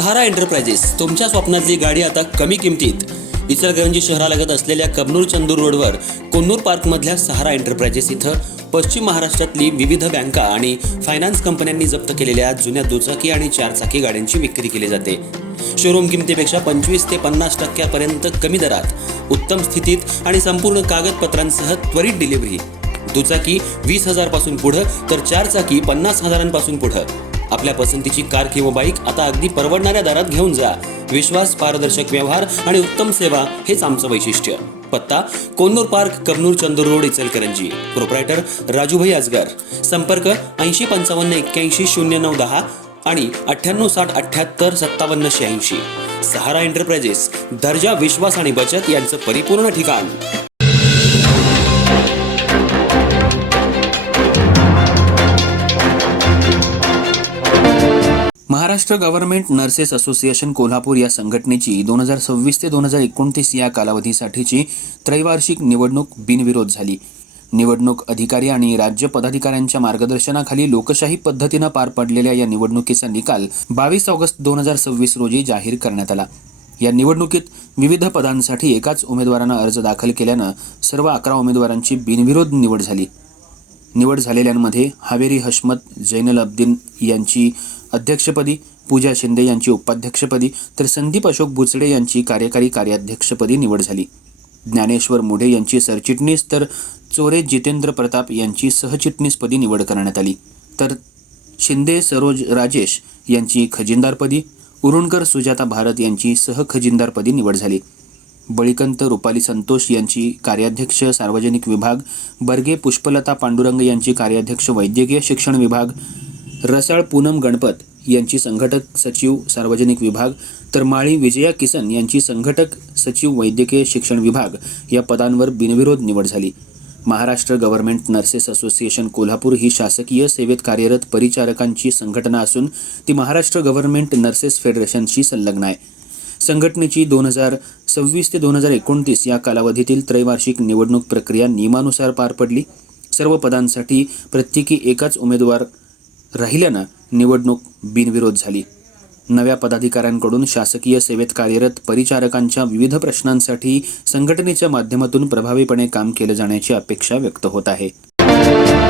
सहारा enterprises तुमच्या स्वप्नातली गाडी आता कमी किमतीत. इचलकरंजी शहरालगत असलेल्या कबनूर चंदूर रोडवर कोन्नूर पार्कमधल्या सहारा एंटरप्राइजेस इथं पश्चिम महाराष्ट्रातली विविध बँका आणि फायनान्स कंपन्यांनी जप्त केलेल्या जुन्या दुचाकी आणि चारचाकी गाड्यांची विक्री केली जाते. शोरूम किमतीपेक्षा 25 ते 50% कमी दरात, उत्तम स्थितीत आणि संपूर्ण कागदपत्रांसह त्वरित डिलिव्हरी. दुचाकी 20,000 पासून पुढे तर चारचाकी 50,000 पुढे. आपल्या पसंतीची कार किंवा बाईक आता अगदी परवडणाऱ्या दरात घेऊन जा. विश्वास, पारदर्शक व्यवहार आणि उत्तम सेवा हेच आमचं वैशिष्ट्य. पत्ता Konnur park, Kabnur Chandur road, Ichalkaranji. Proprietor Rajubhai Ajgar. संपर्क 8055810910 आणि 9860785786. सहारा एंटरप्राइजेस, दर्जा, विश्वास आणि बचत यांचं परिपूर्ण ठिकाण. Maharashtra government nurses association Kolhapur या संघटनेची 2026 ते 2029 या कालावधीसाठीची त्रैवार्षिक निवडणूक बिनविरोध झाली. निवडणूक अधिकारी आणि राज्य पदाधिकाऱ्यांच्या मार्गदर्शनाखाली लोकशाही पद्धतीनं पार पडलेल्या या निवडणुकीचा निकाल 22 ऑगस्ट 2026 रोजी जाहीर करण्यात आला. या निवडणुकीत विविध पदांसाठी एकाच उमेदवारानं अर्ज दाखल केल्यानं सर्व 11 उमेदवारांची बिनविरोध निवड झाली. निवड झालेल्यांमध्ये हावेरी हशमत जैनल अब्दीन यांची अध्यक्षपदी, पूजा शिंदे यांची उपाध्यक्षपदी तर संदीप अशोक बुचडे यांची कार्यकारी कार्याध्यक्षपदी निवड झाली. ज्ञानेश्वर मुढे यांची सरचिटणीस तर चोरे जितेंद्र प्रताप यांची सहचिटणीसपदी निवड करण्यात आली. तर शिंदे सरोज राजेश यांची खजिनदारपदी, उरुणकर सुजाता भारत यांची सहखजिनदारपदी निवड झाली. बळीकंत रुपाली संतोष यांची कार्याध्यक्ष सार्वजनिक विभाग, बर्गे पुष्पलता पांडुरंग यांची कार्याध्यक्ष वैद्यकीय शिक्षण विभाग, रसाळ पूनम गणपत यांची संघटक सचिव सार्वजनिक विभाग तर माळी विजया किसन यांची संघटक सचिव वैद्यकीय शिक्षण विभाग या पदांवर बिनविरोध निवड झाली. Maharashtra government nurses association Kolhapur ही शासकीय सेवेत कार्यरत परिचारकांची संघटना असून ती महाराष्ट्र गव्हर्नमेंट नर्सेस फेडरेशनशी संलग्न आहे. संघटनेची 2026 ते 2029 या कालावधीतील त्रैवार्षिक निवडणूक प्रक्रिया नियमानुसार पार पडली. सर्व पदांसाठी प्रत्येकी एकाच उमेदवार राहिल्यानं निवडणूक बिनविरोध झाली. नव्या पदाधिकाऱ्यांकडून शासकीय सेवेत कार्यरत परिचारकांच्या विविध प्रश्नांसाठी संघटनेच्या माध्यमातून प्रभावीपणे काम केलं जाण्याची अपेक्षा व्यक्त होत आहे.